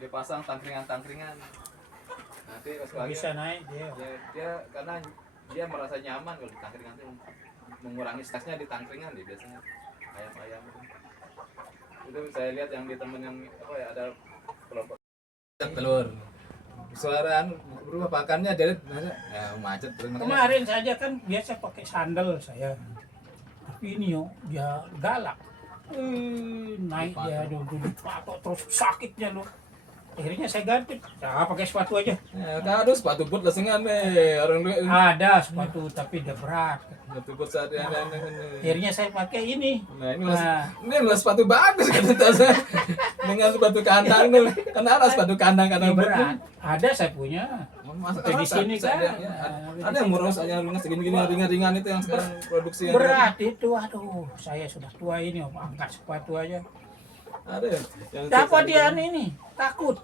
dipasang tangkringan. Nanti pas bisa naik dia. dia karena dia merasa nyaman kalau di tangkringan itu, mengurangi stresnya di tangkringan dia biasanya ayam itu saya lihat yang di temen yang apa ya, ada kelompok telur suaraan berubah pakannya jadi ya, macet terus Kemarin saja kan biasa pakai sandal saya, tapi ini yo dia galak, naik dia duduk patok terus sakitnya loh. Akhirnya saya ganti, pakai sepatu aja. ya, aduh sepatu boot lesengan orang Ada sepatu tapi dia berat. sepatu boot saat yang Akhirnya saya pakai ini. nah ini sepatu bagus kata saya dengan sepatu kandang nih kan ada sepatu kandang berat. Ada saya punya. Di sini kan ada yang murah saja segini ringan itu yang sekarang produksi berat itu. Aduh, saya sudah tua ini angkat sepatu aja. Ada yang Dapat dia ini takut.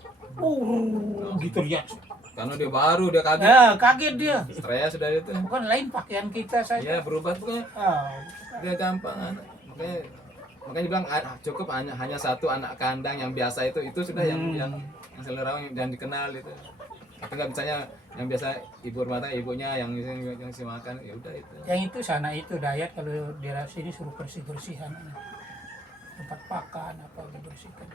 Gitu lihat. Karena dia baru dia kaget. Ya, kaget dia. Stres sudah itu. Bukan lain pakaian kita saja. Ya berubah pokoknya. Dia gampang. Makanya bilang cukup hanya satu anak kandang yang biasa itu sudah yang selera yang dikenal itu. Atau enggak misalnya yang biasa ibu rumah tangga ibunya yang si makan ya udah itu. Yang itu sana itu diet kalau di sini suruh bersih-bersihan. Tempat pakan apa dibersihkan.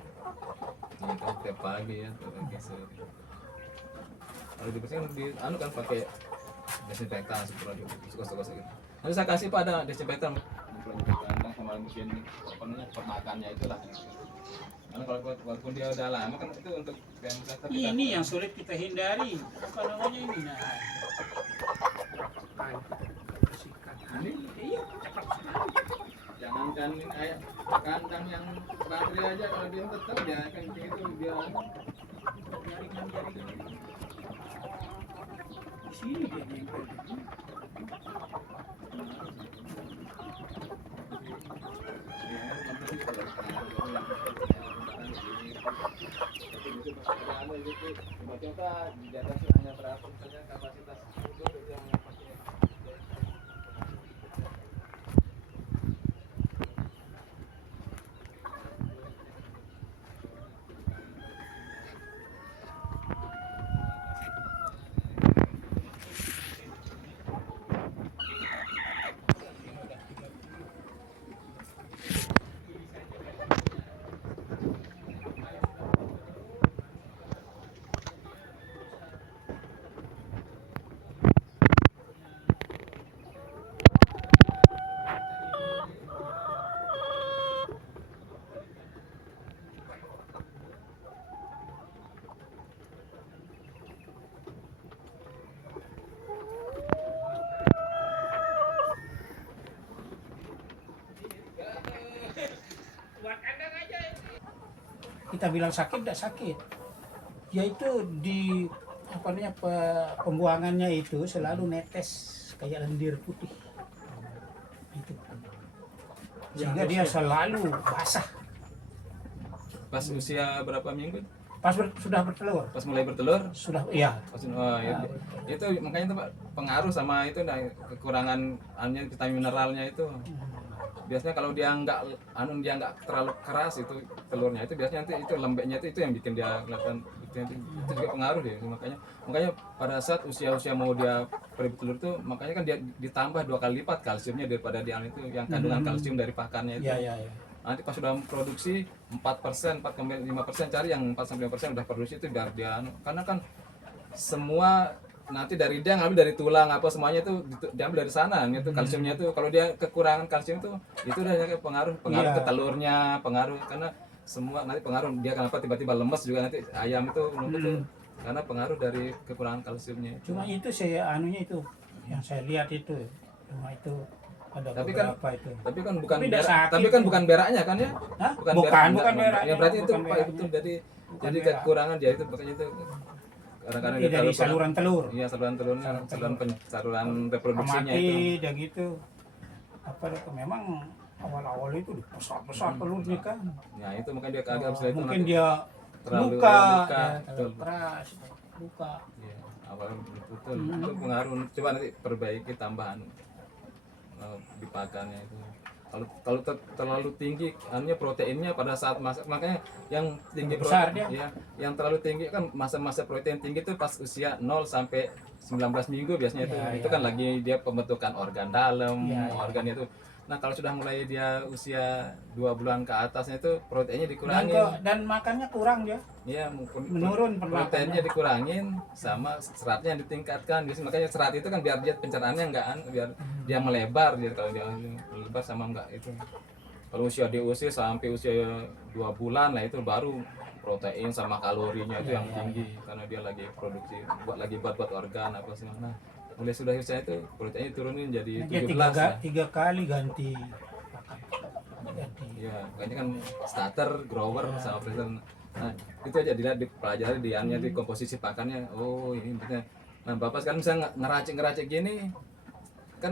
Ini kan tiap pagi ya geser. Kalau dibersihkan kan pakai desinfektan suka gitu. Nanti saya kasih pada desinfektan kandang sama mesin apa namanya pemakannya itulah. Karena kalau walaupun dia udah lama kan itu untuk ini yang sulit kita hindari. Apa namanya ini? Nah. Ini iya. Jangankan ini kayak kandang yang baterai aja kalau dia tetap ya kan itu dia jaringan di sini dia coba di atas hanya berapa misalnya kapasitas itu yang pakai. Kita bilang sakit tidak sakit, yaitu di apa namanya pembuangannya itu selalu netes kayak lendir putih itu, sehingga dia selalu basah. Pas usia berapa minggu? Pas sudah bertelur. Pas mulai bertelur? Sudah, iya. Itu makanya itu Pak, pengaruh sama itu kekurangan vitamin mineralnya itu. Biasanya kalau dia nggak terlalu keras itu telurnya itu biasanya nanti itu lembeknya itu yang bikin dia kelihatan itu juga pengaruh deh. Makanya pada saat usia mau dia bertelur tuh makanya kan dia ditambah 2 kali lipat kalsiumnya daripada dia itu yang kandungan kalsium dari pakannya itu. Iya. Nanti pas sudah produksi 4%, 4,5% cari yang 4-5% udah produksi itu biar dia karena kan semua nanti dari dia ngambil dari tulang apa semuanya itu diambil dari sana itu kalsiumnya itu kalau dia kekurangan kalsium itu udah pengaruh ke telurnya karena semua nanti pengaruh dia kenapa tiba-tiba lemes juga nanti ayam itu karena pengaruh dari kekurangan kalsiumnya cuma itu saya itu yang saya lihat itu cuma itu ada tapi kan bukan beraknya kan ya. Bukan berak ya berarti itu jadi kekurangan dia itu makanya itu kadang-kadang dari saluran telur. Iya, saluran reproduksinya itu. Gitu. Apa memang awal-awal itu besar telurnya kan. Ya, itu makanya dia kagak bisa itu mungkin dia terlalu keras, luka. Iya, awalnya betul. Itu pengaruh. Coba nanti perbaiki tambahan di pakannya itu. kalau terlalu tinggi anunya proteinnya pada saat masak, makanya yang tinggi Besar protein ya, yang terlalu tinggi kan masa-masa protein tinggi itu pas usia 0 sampai 19 minggu biasanya itu Ya, kan lagi dia pembentukan organ dalam, ya, ya. organ itu. Nah kalau sudah mulai dia usia 2 bulan ke atasnya itu proteinnya Dan dikurangin. dan makannya kurang dia, Iya, menurun proteinnya perlahannya. dikurangin sama seratnya ditingkatkan. Biasanya makanya serat itu kan biar dia pencernaannya biar dia melebar, dia kalau dia melebar sama enggak itu. Kalau usia diusia sampai usia 2 bulan lah itu baru protein sama kalorinya itu yang tinggi karena dia lagi produksi buat organ apa semua. Nah, mulai sudah usia itu proteinnya turunin jadi Dia 17 lah. tiga kali ganti pakan. Ganti. Ya, makanya kan starter, grower sama presenter. Nah, itu aja dilihat dipelajari di annya di komposisi pakannya. Oh, ini maksudnya. Nah, Bapak sekarang bisa ngeracik-ngeracik gini kan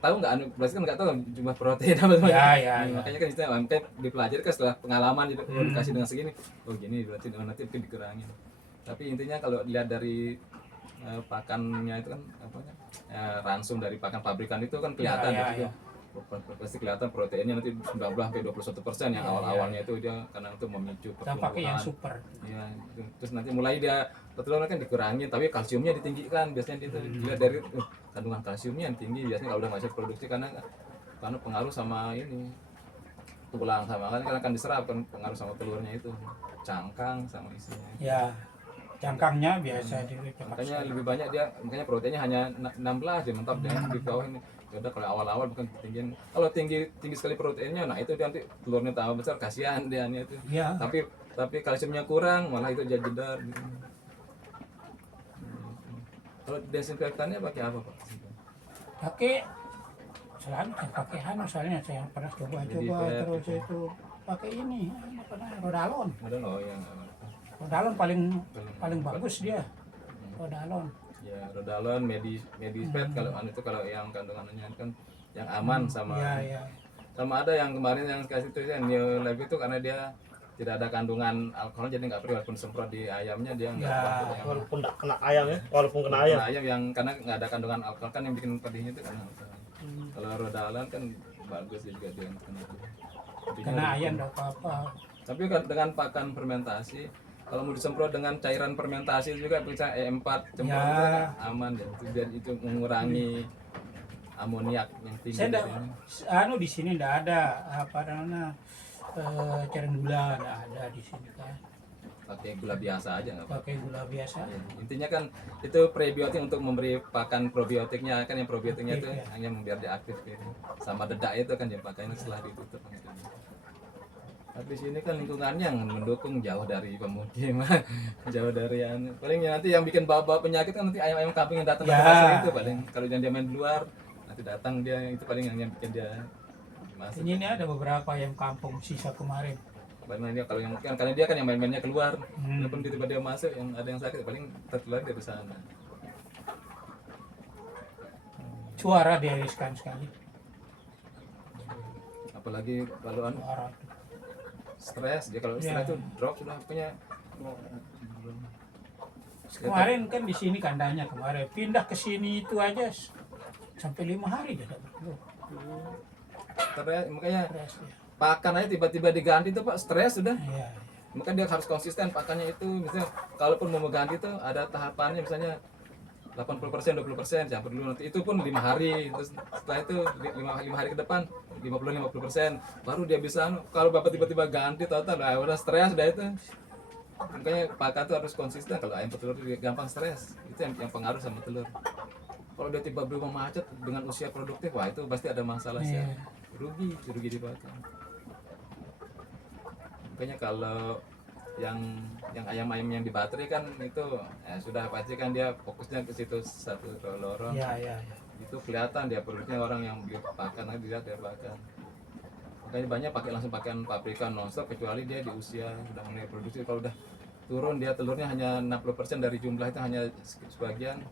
tahu nggak anu berarti kan nggak tahu jumlah protein apa Ya, ya, Nah, ya. makanya kan istilah makanya dipelajari kan setelah pengalaman gitu oh, dikasih dengan segini oh gini berarti nanti mungkin dikurangin tapi intinya kalau dilihat dari pakannya itu kan apa ransum dari pakan pabrikan itu kan kelihatan Ya, gitu ya. pasti kelihatan proteinnya nanti 19 sampai 21% yang awal-awalnya itu dia karena itu memicu Kita pakai yang pertumbuhan. super. Ya, terus nanti mulai dia betul kan dikurangin tapi kalsiumnya ditinggikan biasanya itu dilihat dari kandungan kalsiumnya yang tinggi biasanya kalau udah masuk produksi karena pengaruh sama ini tulang sama kan akan diserap kan pengaruh sama telurnya itu cangkang sama isinya. Ya, cangkangnya biasa Makanya lebih banyak dia makanya proteinnya hanya 16 dia mentok dia di bawah ini. Ya udah kalau awal-awal bukan ketinggian. Kalau tinggi sekali proteinnya nah itu nanti telurnya tambah besar kasihan dia itu. Ya. Tapi kalsiumnya kurang malah itu jadi jedar gitu. Kalau desinfektannya pakai apa, Pak? Pakai selalu saya pakai soalnya saya pernah coba-coba Medipet terus gitu. itu pakai ini apa namanya Rodalon. Ada loh yang Rodalon paling bagus dia. Rodalon. ya Rodalon, Medipet kalau itu kalau yang kandungannya kan yang aman sama Ya, ya. sama ada yang kemarin yang kasih itu yang New Life itu karena dia tidak ada kandungan alkohol jadi nggak perlu walaupun semprot di ayamnya dia nggak Ya, takut yang Walaupun nggak kena ayam ya, walaupun kena ayam. ayam yang karena nggak ada kandungan alkohol kan yang bikin pedihnya itu karena alkohol. Kalau Rodalan kan bagus dia juga dia kena ayam enggak apa-apa. tapi kan dengan pakan fermentasi kalau mau disemprot dengan cairan fermentasi juga bisa E4 semprot Ya. itu aman ya itu biar itu mengurangi amoniak yang tinggi Saya enggak gitu. di sini enggak ada apa namanya cairan gula enggak ada di sini kan. Pakai gula biasa aja nggak apa-apa. Pakai gula biasa. Ya, intinya kan itu prebiotik untuk memberi pakan probiotiknya kan yang probiotiknya itu Aktif, ya. hanya biar dia aktif gitu. Sama dedak itu kan yang pakainya setelah ditutup gitu. Tapi sini kan lingkungannya yang mendukung jauh dari pemukiman, jauh dari yang paling nanti yang bikin bawa penyakit kan nanti ayam-ayam kambing yang datang ke Ya, pasar itu paling kalau dia main di luar nanti datang dia itu paling yang bikin dia masuk. Ini ada beberapa yang kampung sisa kemarin. Paling dia kalau yang kan karena dia kan yang main-mainnya keluar, Hmm. walaupun tiba-tiba dia masuk yang ada yang sakit paling tertular dari sana. Suara dia riskan sekali. Apalagi kalau Suara. stres dia kalau Ya. stres itu drop sudah punya Kemarin kan di sini kandangnya kemarin pindah ke sini itu aja sampai 5 hari dia dapat telur. stres makanya Stres dia. pakan aja tiba-tiba diganti itu Pak stres sudah Iya. makanya dia harus konsisten pakannya itu misalnya kalaupun mau ganti itu ada tahapannya misalnya 80% 20% campur dulu nanti itu pun 5 hari terus setelah itu 5 hari ke depan 50% baru dia bisa kalau bapak tiba-tiba ganti total udah stres udah itu makanya pakan tuh harus konsisten kalau ayam petelur itu gampang stres itu yang pengaruh sama telur kalau dia tiba-tiba macet dengan usia produktif wah itu pasti ada masalah sih Iya. rugi di pakan makanya kalau yang ayam-ayam yang di baterai kan itu sudah pasti kan dia fokusnya ke situ satu lorong Iya, iya, iya. itu kelihatan dia produknya orang yang beli pakan lagi dilihat dia pakan makanya banyak langsung pakaian pabrikan nonstop kecuali dia di usia sudah mulai produksi kalau udah turun dia telurnya hanya 60% dari jumlah itu hanya sebagian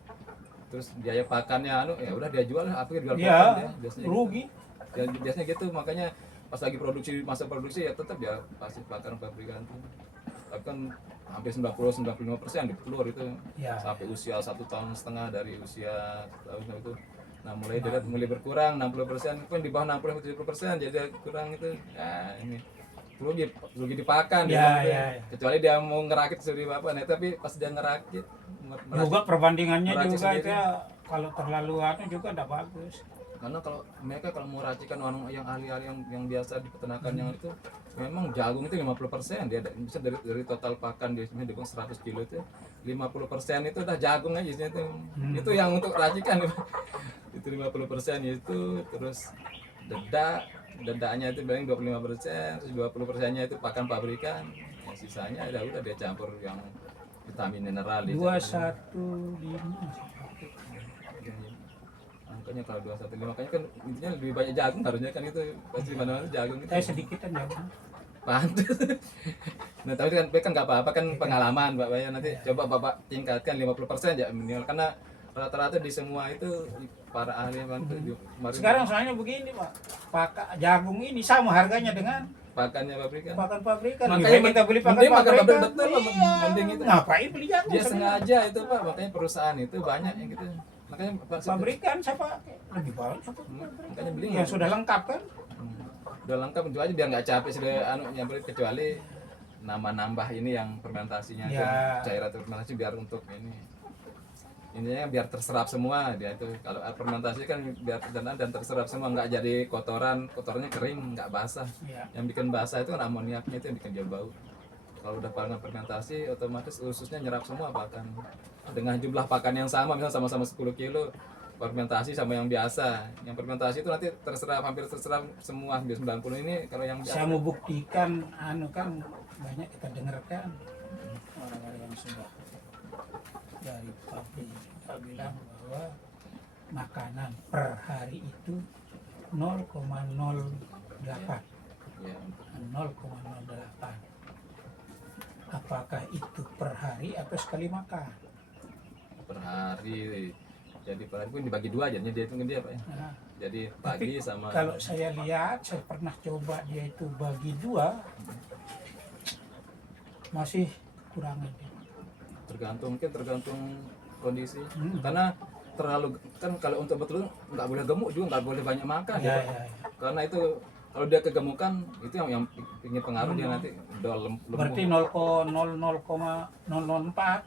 terus biaya pakannya ya udah dia jual apa jual Iya, pakan dia biasanya rugi. ya, biasanya gitu makanya pas lagi masa produksi ya tetap ya pasti pakan pabrikan tuh tapi kan hampir 90-95% di telur itu Ya. sampai usia 1,5 tahun dari usia tahun itu Nah mulai berkurang 60%, pun di bawah 60-70%, jadi kurang itu. Ya ini rugi dipakan dia Ya, bilang gitu. ya, ya. Kecuali dia mau ngerakit sendiri apa, nah tapi pas dia ngerakit Juga perbandingannya meracik juga sendiri. itu ya, kalau terlalu anu juga tidak bagus. Karena kalau mereka kalau mau racikan orang yang ahli-ahli yang biasa di peternakan yang itu memang jagung itu 50%, dia bisa dari total pakan dia sebenarnya 100 kilo itu 50% itu udah jagung aja isinya itu. Itu yang untuk racikan itu 50% itu, terus dedanya itu paling 25%, terus 20%-nya itu pakan pabrikan, yang sisanya udah dia campur yang vitamin mineral dia campur. 215. Angkanya kalau 215 makanya kan intinya lebih banyak jagung harusnya kan, itu pasti mana-mana jagung itu. Saya sedikitan ya. Pantes. Nah tapi kan nggak apa-apa kan, pengalaman Pak ya, nanti coba Bapak tingkatkan 50% ya minimal, karena rata-rata di semua itu para ahli kan kemarin Sekarang soalnya begini Pak, jagung ini sama harganya dengan pakannya pabrikan. pakan pabrikan. Makanya Lebih baik kita beli pakan mending makan pabrikan. pabrik, betul, Iya. mending itu. Ngapain beli jagung? Dia sebenarnya? sengaja itu Pak, makanya perusahaan itu banyak yang gitu. Makanya Pak Pabrikan siapa? Lebih banyak apa? makanya beli Yang sudah lengkap kan? udah lengkap itu aja biar nggak capek sudah nyamperin, kecuali nambah ini yang fermentasinya tuh, Ya. cairan fermentasi biar untuk ininya biar terserap semua dia itu. Kalau fermentasi kan biar dan terserap semua, nggak jadi kotorannya kering nggak basah. Ya. Yang bikin basah itu kan amoniaknya, itu yang bikin dia bau. Kalau udah pakan fermentasi otomatis ususnya nyerap semua pakan dengan jumlah pakan yang sama, misalnya sama-sama 10 kilo fermentasi sama yang biasa. Yang fermentasi itu nanti hampir terserap semua hampir 90. Ini kalau yang Saya mau buktikan, anu kan banyak kita dengarkan orang-orang yang sudah dari pabrik bilang bahwa makanan per hari itu 0,08. ya, 0,08. Apakah itu per hari atau sekali makan? per hari. Jadi per hari pun dibagi dua jadinya dia hitung dia Pak ya. Nah, Jadi pagi tapi sama kalau saya lihat, saya pernah coba dia itu bagi dua, masih kurang aja. mungkin tergantung kondisi. Hmm. Karena terlalu kan kalau untuk betul nggak boleh gemuk juga, nggak boleh banyak makan Ya, ya, Pak. ya, ya. Karena itu kalau dia kegemukan itu yang ingin pengaruh dia nanti udah lemuk. Berarti 0,004.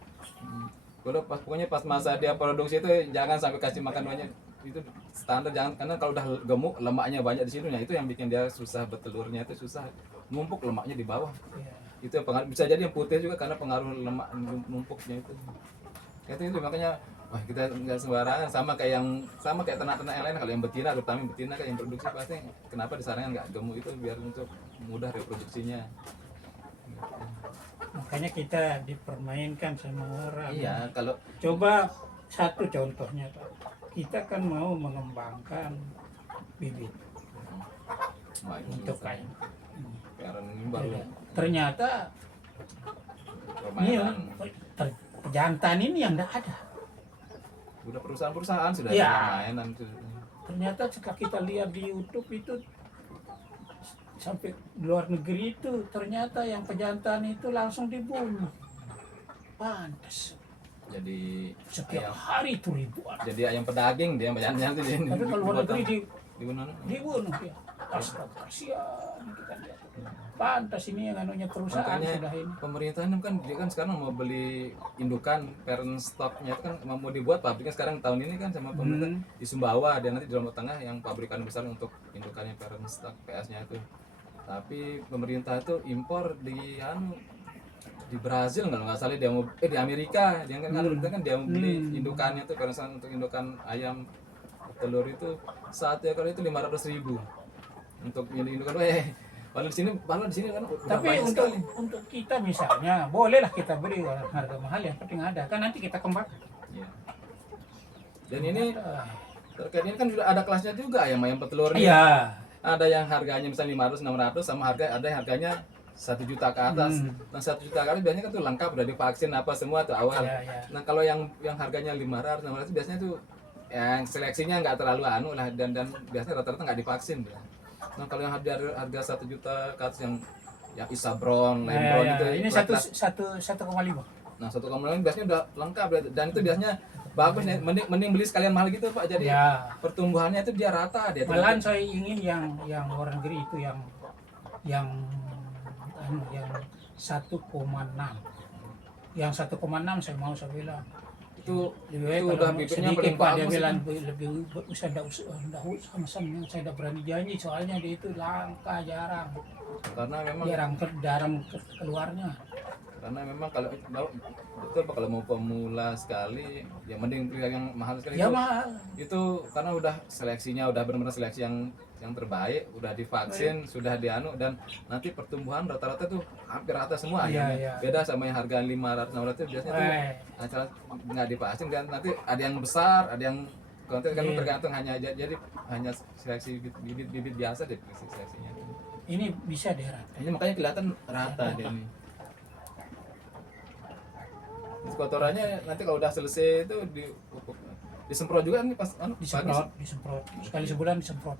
Kalau pokoknya pas masa dia produksi itu jangan sampai kasih makan banyak, itu standar, jangan, karena kalau udah gemuk lemaknya banyak di situ, nah itu yang bikin dia susah bertelurnya, itu susah numpuk lemaknya di bawah. Ya. Itu yang pengaruh, bisa jadi yang putih juga karena pengaruh lemak numpuknya itu makanya wah kita nggak sembarangan, sama kayak ternak-ternak yang lain. Kalau yang betina, terutama yang betina kan yang produksi, pasti kenapa disarankan nggak gemuk itu biar untuk mudah reproduksinya. Makanya kita dipermainkan sama orang. Iya, kalau Coba satu contohnya Pak, kita kan mau mengembangkan bibit untuk kain. Karen ini baru Ternyata ini permainan. pejantan ini yang tidak ada. Udah perusahaan sudah Iya. ada mainan sudah. Ternyata setelah kita lihat di YouTube itu sampai luar negeri itu ternyata yang pejantan itu langsung dibunuh. Pantas. Jadi Setiap ayam, hari itu ribuan. jadi ayam pedaging dia banyak di sini. Tapi kalau luar negeri dibunuh. dibunuh ya. Astaga, kasihan kita lihat. Pantas ini yang anunya perusahaan Makanya sudah ini. pemerintah ini kan dia kan sekarang mau beli indukan parent stocknya itu kan mau dibuat pabriknya sekarang tahun ini kan sama pemerintah di Sumbawa, dan nanti di Lombok Tengah yang pabrikan besar untuk indukannya parent stock PS-nya itu. Tapi pemerintah itu impor di Brazil kalau nggak salah, dia mau di Amerika dia kan dia mau beli indukannya tuh parent stock untuk indukan ayam telur itu satu ekor itu 500.000 untuk indukan. Kalau di sini kan udah Tapi banyak untuk sekali. untuk kita misalnya bolehlah kita beli walaupun harga mahal, yang penting ada kan nanti kita kembangkan. Iya. Dan ini terkait ini kan sudah ada kelasnya juga ayam petelur nih. Iya. Ada yang harganya misalnya 500, 600 sama ada yang harganya 1 juta ke atas. Nah 1 juta ke atas biasanya kan tuh lengkap, udah divaksin apa semua tuh awal. Iya, iya. Nah kalau yang harganya 500, 600 biasanya tuh yang seleksinya nggak terlalu lah, dan biasanya rata-rata nggak divaksin ya. Nah kalau yang harga 1 juta ke atas yang Isabron, Lembron itu Ini kelas- 1,5. Nah 1,5 biasanya udah lengkap dan itu biasanya bagus nih. Mending beli sekalian mahal gitu Pak. Jadi Ya, pertumbuhannya itu dia rata dia. malahan saya ingin yang luar negeri itu yang yang 1,6. Yang 1,6 saya bilang. itu Lebih baik udah kalau bibitnya sedikit paling Pak, dia bagus bilang itu. lebih usah enggak sama-sama saya tidak berani janji soalnya dia itu langka jarang Karena memang jarang keluarnya. karena memang kalau betul Pak, kalau mau pemula sekali ya mending pilih yang mahal sekali Ya itu. mahal. Itu karena udah seleksinya udah benar-benar seleksi yang terbaik, udah divaksin, sudah dianu dan nanti pertumbuhan rata-rata tuh hampir rata semua Iya, ayamnya. iya. Beda sama yang harga 500 600 itu biasanya tuh asal nggak divaksin dan nanti ada yang besar, ada yang konten kan Iya. tergantung jadi hanya seleksi bibit biasa deh seleksinya. Ini bisa deh Rat. Ini makanya kelihatan rata dia nih. Terus kotorannya nanti kalau udah selesai itu disemprot juga nih pas pagi. Disemprot sekali sebulan disemprot.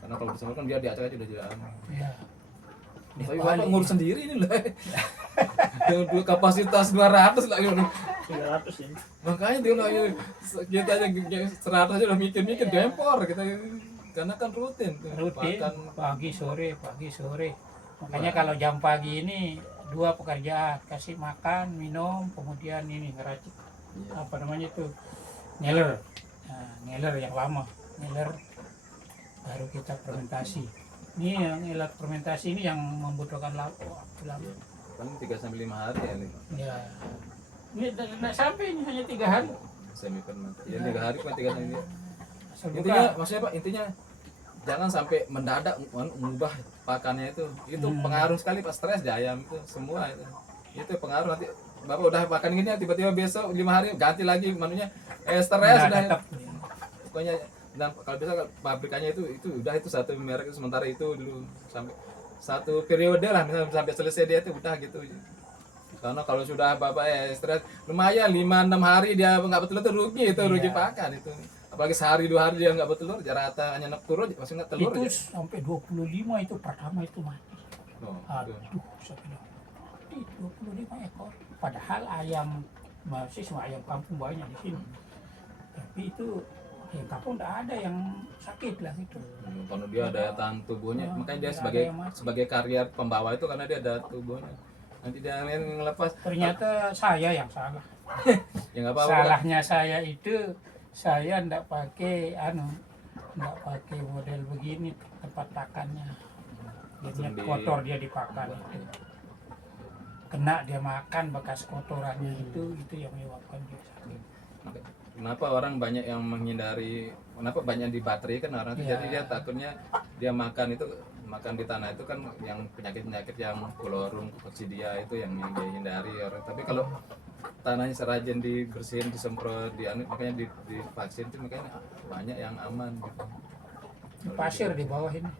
Karena kalau disemprot kan dia di atas aja udah jalan. Ya. Tapi Bapak ngurus sendiri ini lah. Yang kapasitas 200 lah. 300 ini. Makanya dia lah kita aja 100 aja udah mikir-mikir gempor kita karena kan rutin tuh. Rutin Makan pagi sore. Makanya kalau jam pagi ini 2 pekerjaan, kasih makan, minum, kemudian ini ngeracik apa namanya itu ngeler. Nah, ngeler yang lama, ngeler baru kita fermentasi. Ini yang ngeler fermentasi ini yang membutuhkan waktu lama. paling 3 sampai 5 hari ya nih. Ya, ini tidak sampai ini hanya 3 hari. Semi fermentasi. Ya 3 hari kan 3 sampai Asal intinya buka. maksudnya Pak intinya jangan sampai mendadak mengubah pakannya itu pengaruh sekali Pak, stres di ayam itu semua itu pengaruh nanti Bapak udah makan gini tiba-tiba besok 5 hari ganti lagi manunya stres Nah, sudah tetap. pokoknya dan kalau bisa pabrikannya itu udah itu satu merek itu sementara itu dulu sampai satu periode lah misalnya sampai selesai dia itu udah gitu karena kalau sudah Bapak stres lumayan 5-6 hari dia nggak betul-betul rugi itu rugi pakan itu apalagi sehari 2 hari dia nggak bertelur rata hanya turun masih nggak telur Itu aja. sampai 25 itu pertama itu mati. Oh, Aduh, itu. saya bilang, mati 25 ekor. Padahal ayam masih semua ayam kampung banyak di sini. Tapi itu ayam kampung tidak ada yang sakit lah itu. Karena dia daya tahan tubuhnya makanya dia Nggak sebagai ada yang mati. sebagai karier pembawa itu karena dia ada tubuhnya nanti dia yang ngelepas Ternyata saya yang salah. ya nggak apa-apa Salahnya saya itu saya tidak pakai tidak pakai model begini tempat pakannya. Jadinya Langsung kotor dia dipakan itu. Kena dia makan bekas kotorannya itu yang menyebabkan dia sakit. kenapa orang banyak yang menghindari kenapa banyak di baterai kan orang Ya. jadi dia takutnya dia makan di tanah itu kan yang penyakit yang chlorung, coccidia itu yang dia hindari orang tapi kalau tanahnya serajin dibersihin disemprot makanya divaksin itu makanya banyak yang aman gitu. Di pasir di bawah ini.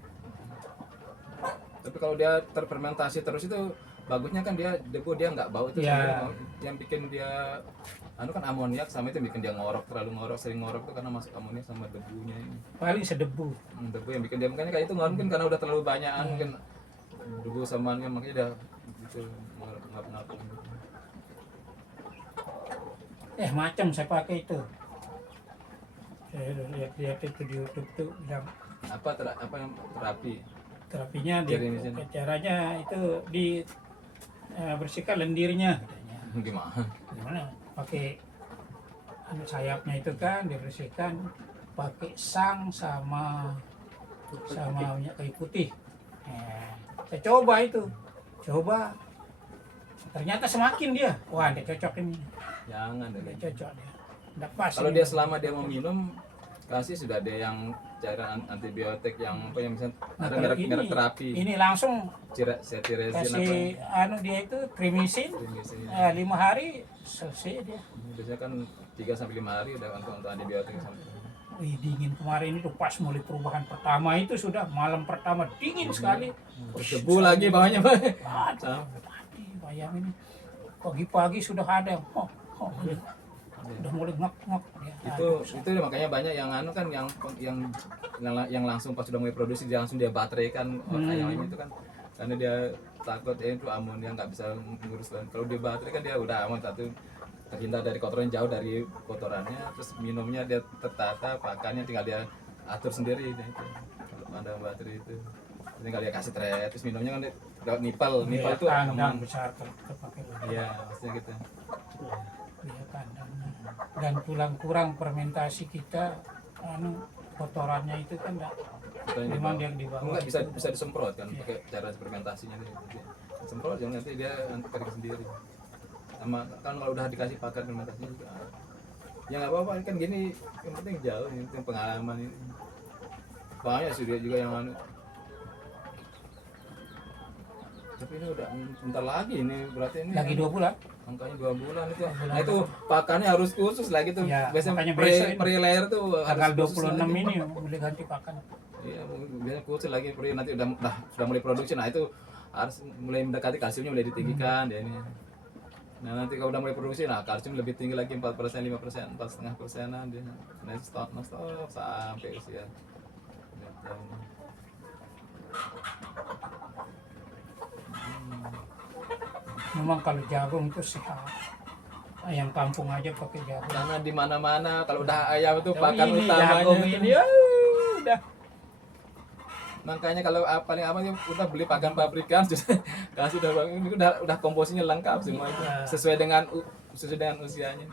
Tapi kalau dia terfermentasi terus itu bagusnya kan dia debu dia nggak bau itu Ya. yang bikin dia kan amoniak sama itu bikin dia sering ngorok itu karena masuk amoniak sama debunya ini. Paling sedebu. Debu yang bikin dia makanya kayak itu mungkin karena udah terlalu banyak mungkin debu sama makanya dia gitu ngap-ngap gitu. Macam saya pakai itu. Saya lihat itu di YouTube tuh bilang apa yang terapi terapinya Jadi di sini. caranya itu di bersihkan lendirnya katanya. gimana Gimana? Pakai sayapnya itu kan dibersihkan pakai sang sama minyak kayu putih. Saya coba itu. Ternyata semakin dia. Wah, dia cocok ini. jangan deh Dia cocok dia. Nggak pas. kalau ini. dia selama dia mau minum kasih sudah ada yang cairan antibiotik yang apa yang bisa Nah, ada kalau merek terapi ini langsung cetirizin apa kasih dia itu trimisin biasanya 5 hari selesai dia. biasanya kan 3 sampai 5 hari udah untuk antibiotik Wih, dingin kemarin itu pas mulai perubahan pertama itu sudah malam pertama dingin sekali. debu lagi bawahnya Aduh, mati bayang ini. Pagi-pagi sudah ada yang udah mulai ngok ya. itu makanya banyak yang kan yang langsung pas sudah mulai produksi dia langsung dia baterai kan ayam itu kan karena dia takut itu amonia nggak bisa mengurus kan. Kalau dia baterai kan dia udah aman, satu terhindar dari kotoran, jauh dari kotorannya, terus minumnya dia tertata, pakannya tinggal dia atur sendiri. Nah, itu kalau ada baterai itu tinggal dia kasih tray, terus minumnya kan lewat nipel itu kandang aman. besar terpakai lagi. Iya, maksudnya gitu. Iya, kandangnya. Dan tulang kurang fermentasi kita kotorannya itu kan enggak Katanya memang di yang di bawah. enggak bisa disemprot kan pakai cara fermentasinya itu. Semprot jangan nanti dia nanti kering sendiri. Sama kan kalau udah dikasih pakan fermentasinya juga. Ya nggak apa-apa kan gini, yang penting jauh, yang penting pengalaman ini. Banyak sih dia juga yang tapi ini udah bentar lagi ini, berarti ini Lagi 2 bulan. angkanya 2 bulan itu. Nah itu pakannya harus khusus lagi tuh. Ya, Biasanya makanya besok ini. pre-layer tuh Tanggal harus khusus 26 lagi. ini boleh ganti pakan. Iya, biasanya khusus lagi nanti sudah mulai produksi. Nah itu harus mulai mendekati, kalsiumnya mulai ditinggikan ya ini. Nah nanti kalau udah mulai produksi, nah kalsium lebih tinggi lagi 4%, 5%, 4,5%an dia. Nah stop sampai usia 2 tahun. Memang kalau jagung itu sehat. Ayam kampung aja pakai jagung. Karena di mana-mana kalau udah ayam itu Oh, pakan ini utamanya jagung itu. ini udah. Makanya kalau paling aman udah beli pakan pabrikan sudah kasih udah komposisinya lengkap semua itu Iya. sesuai dengan usianya.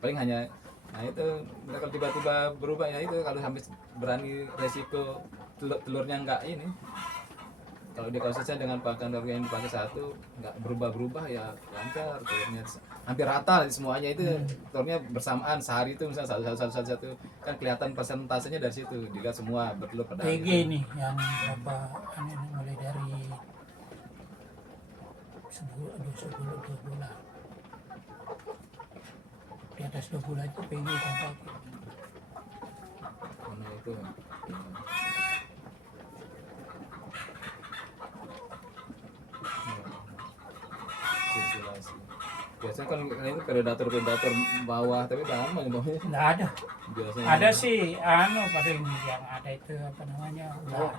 Paling hanya nah itu kalau tiba-tiba berubah ya itu kalau sampai berani resiko telurnya enggak ini. Kalau dia konsisten dengan pakan yang dipakai satu nggak berubah-berubah ya lancar telurnya hampir rata semuanya itu telurnya bersamaan sehari itu misalnya satu kan kelihatan persentasenya dari situ dilihat semua bertelur pada PG hari itu. nih yang berapa mulai dari sebulan 2 bulan. Di atas 2 bulan itu PG kan pakai. Mana itu sirkulasi. Biasanya kan itu predator bawah tapi udah aman bawahnya. Nggak ada. Biasanya Ada sih paling yang ada itu apa namanya ular.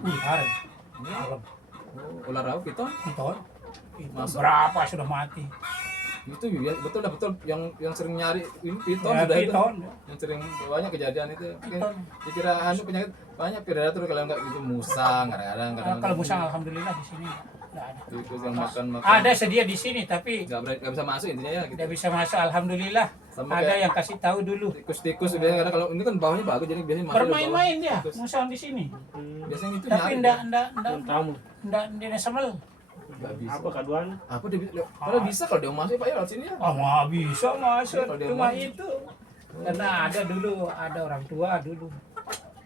Ular. Alam. ular rawa piton Piton. Itu Masuk. berapa sudah mati? itu ya betul yang sering nyari ini piton Ya, sudah itu piton. yang sering banyak kejadian itu Piton. dikira penyakit banyak predator kalau enggak itu musang kadang-kadang Kalau musang alhamdulillah di sini nggak ada. tikus yang makan Ada sedia di sini tapi nggak bisa masuk intinya ya gitu. tidak bisa masuk alhamdulillah. Sama Ada kayak yang kasih tahu dulu. tikus biasanya kadang kalau ini kan bawahnya bagus jadi biasanya masuk dari Bermain-main bawah. dia Tikus. musang di sini. Biasanya itu Tapi nyari Tamu. ndak semel. nggak bisa Apa kaduan? apa dia kalau bisa kalau dia mau masuk pak ya lewat sini ya Oh, nggak bisa masuk Kalau dia cuma mau. itu. Karena ada orang tua dulu.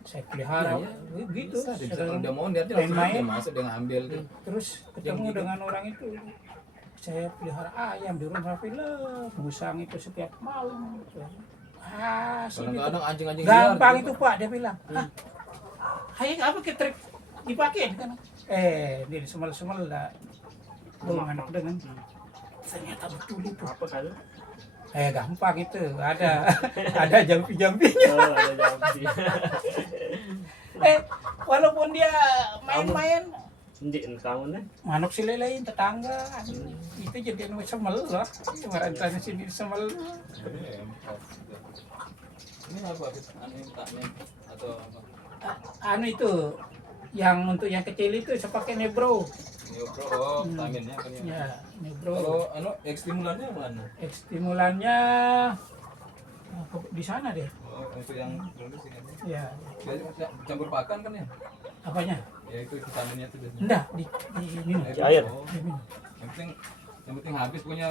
Saya pelihara Iya, gitu. bisa, dia bisa. Kalau sering dia mau dia langsung main-main. dia masuk dia ngambil tuh Terus ketemu gitu. dengan orang itu. Saya pelihara ayam di rumah film. Musang itu setiap malam. Sini tuh. kadang-kadang anjing-anjing Gampang liar itu gitu. Pak, dia bilang. Ayo apa ke trik dipakai kan? Dia semel-semel lah. Dengan anak dengan. Ternyata betul itu. Apa kaduan? Gampang itu. Ada jampi-jampinya. Oh, ada jambi. Walaupun dia main-main Hindi tahun manuk sila lain tetangga itu jadi semel loh marantanya sini semel Ini apa? Ini tanya atau apa? itu yang untuk yang kecil itu saya pakai Nebro Neopro, vitaminnya kan ya. ya Nebro Kalau ekstimulannya mana? stimulannya di sana deh Oh, itu yang produksi kan. ya Biasanya campur pakan kan ya? apanya Ya itu vitaminnya itu biasanya. enggak di minum Di air. Oh, di minum. yang penting habis punya